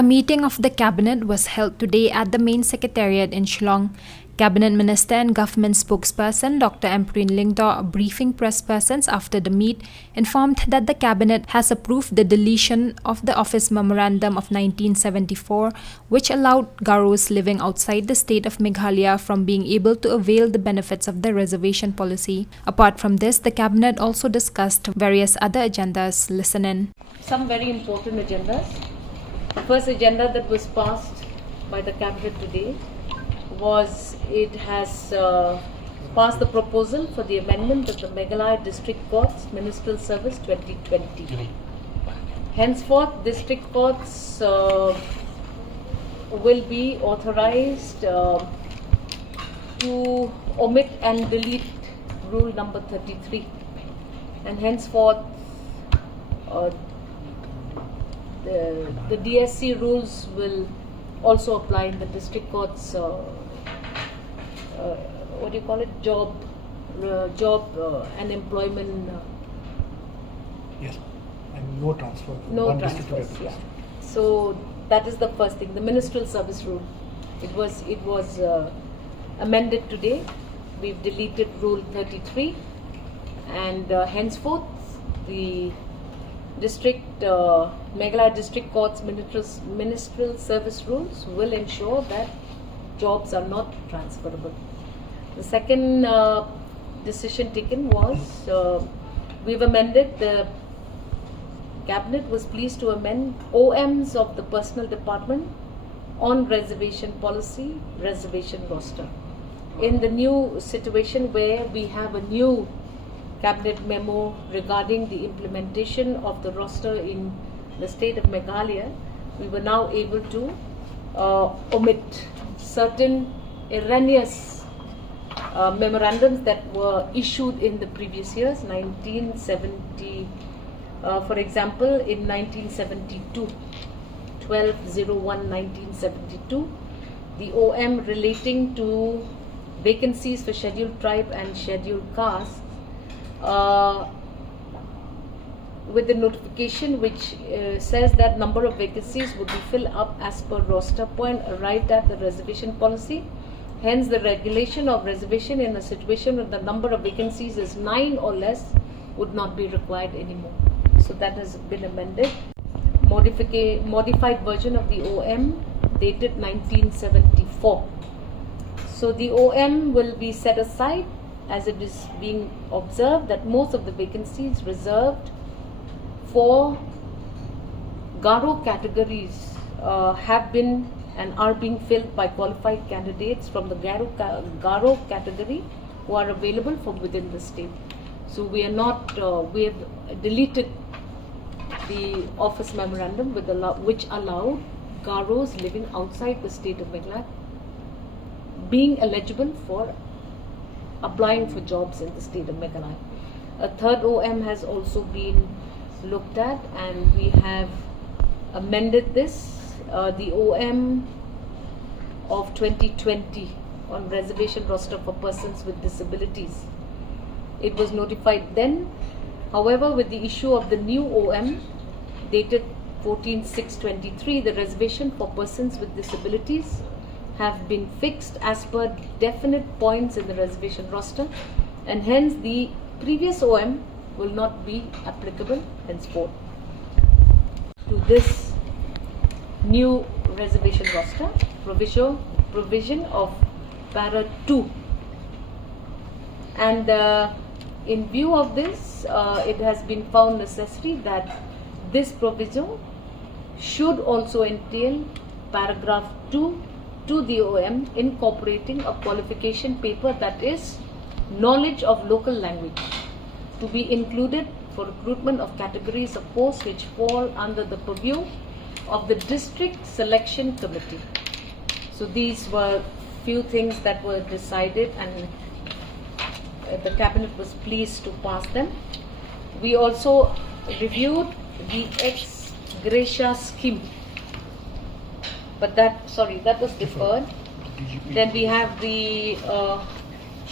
A meeting of the Cabinet was held today at the main secretariat in Shillong. Cabinet Minister and Government spokesperson Dr. Ampreen Lingdaw, briefing press persons after the meet, informed that the Cabinet has approved the deletion of the Office Memorandum of 1974, which allowed Garos living outside the state of Meghalaya from being able to avail the benefits of the reservation policy. Apart from this, the Cabinet also discussed various other agendas. Listen in. Some very important agendas. The first agenda that was passed by the Cabinet today was it has passed the proposal for the amendment of the Meghalaya District Courts Ministerial Service 2020. Henceforth, district courts will be authorized to omit and delete rule number 33, and henceforth the DSC rules will also apply in the district courts. What do you call it? Job and employment. Yes, and no transfer. No transfers. Yeah. So that is the first thing. The ministerial service rule. It was amended today. We've deleted rule 33, and henceforth the Meghalaya District Courts ministerial service rules will ensure that jobs are not transferable. The second decision taken was we've amended. The Cabinet was pleased to amend OMs of the Personnel Department on reservation policy, reservation roster. In the new situation where we have a new Cabinet memo regarding the implementation of the roster in the state of Meghalaya, we were now able to omit certain erroneous memorandums that were issued in the previous years, 1970, for example, in 1972, 12/01/1972, the OM relating to vacancies for scheduled tribe and scheduled caste, with the notification which says that number of vacancies would be filled up as per roster point arrived at the reservation policy. Hence, the regulation of reservation in a situation where the number of vacancies is 9 or less would not be required anymore. So that has been amended. Modified version of the OM dated 1974. So the OM will be set aside as it is being observed that most of the vacancies reserved for Garo categories have been and are being filled by qualified candidates from the Garo category who are available from within the state. So we are not, we have deleted the office memorandum which allowed Garos living outside the state of Meghalaya being eligible for applying for jobs in the state of Meghalaya. A third OM has also been looked at, and we have amended this. The OM of 2020 on reservation roster for persons with disabilities. It was notified then. However, with the issue of the new OM dated 14/6/23, the reservation for persons with disabilities have been fixed as per definite points in the reservation roster, and hence the previous OM will not be applicable henceforth to this new reservation roster. Provision of para 2, and in view of this, it has been found necessary that this provision should also entail paragraph 2 to the OM incorporating a qualification paper, that is knowledge of local language, to be included for recruitment of categories of posts which fall under the purview of the district selection committee. So these were few things that were decided, and the Cabinet was pleased to pass them. We also reviewed the ex gratia scheme, but that was deferred. Then we have the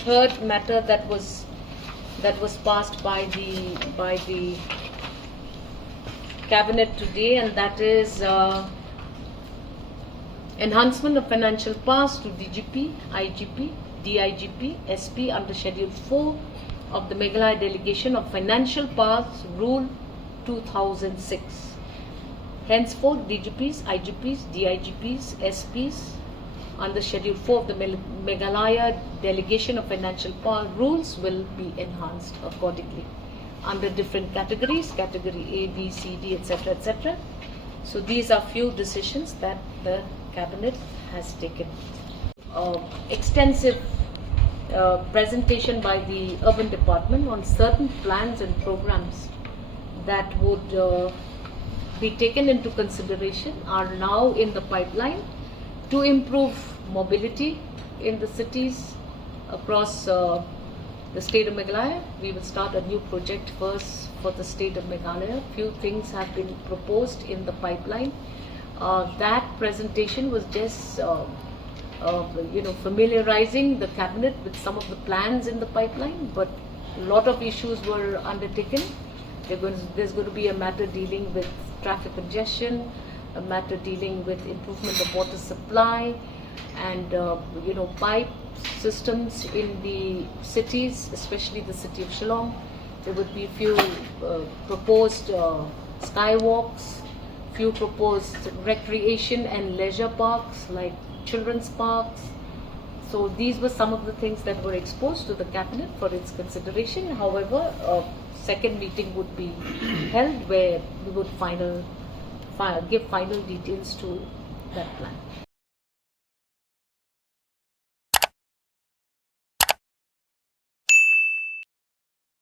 third matter that was passed by the Cabinet today, and that is Enhancement of financial powers to DGP, IGP, DIGP, SP under Schedule 4 of the Meghalaya Delegation of Financial Powers Rule 2006. Henceforth, DGPs, IGPs, DIGPs, SPs under Schedule 4 of the Meghalaya Delegation of Financial Power rules will be enhanced accordingly under different categories, category A, B, C, D, etc., etc. So these are few decisions that the Cabinet has taken. Extensive presentation by the Urban Department on certain plans and programs that would be taken into consideration are now in the pipeline to improve mobility in the cities across the state of Meghalaya. We will start a new project first for the state of Meghalaya. Few things have been proposed in the pipeline. That presentation was just familiarizing the Cabinet with some of the plans in the pipeline, but a lot of issues were undertaken. There's going to be a matter dealing with traffic congestion, a matter dealing with improvement of water supply, and pipe systems in the cities, especially the city of Shillong. There would be a few proposed skywalks, few proposed recreation and leisure parks like children's parks. So these were some of the things that were exposed to the Cabinet for its consideration. However, a second meeting would be held where we would give final details to that plan.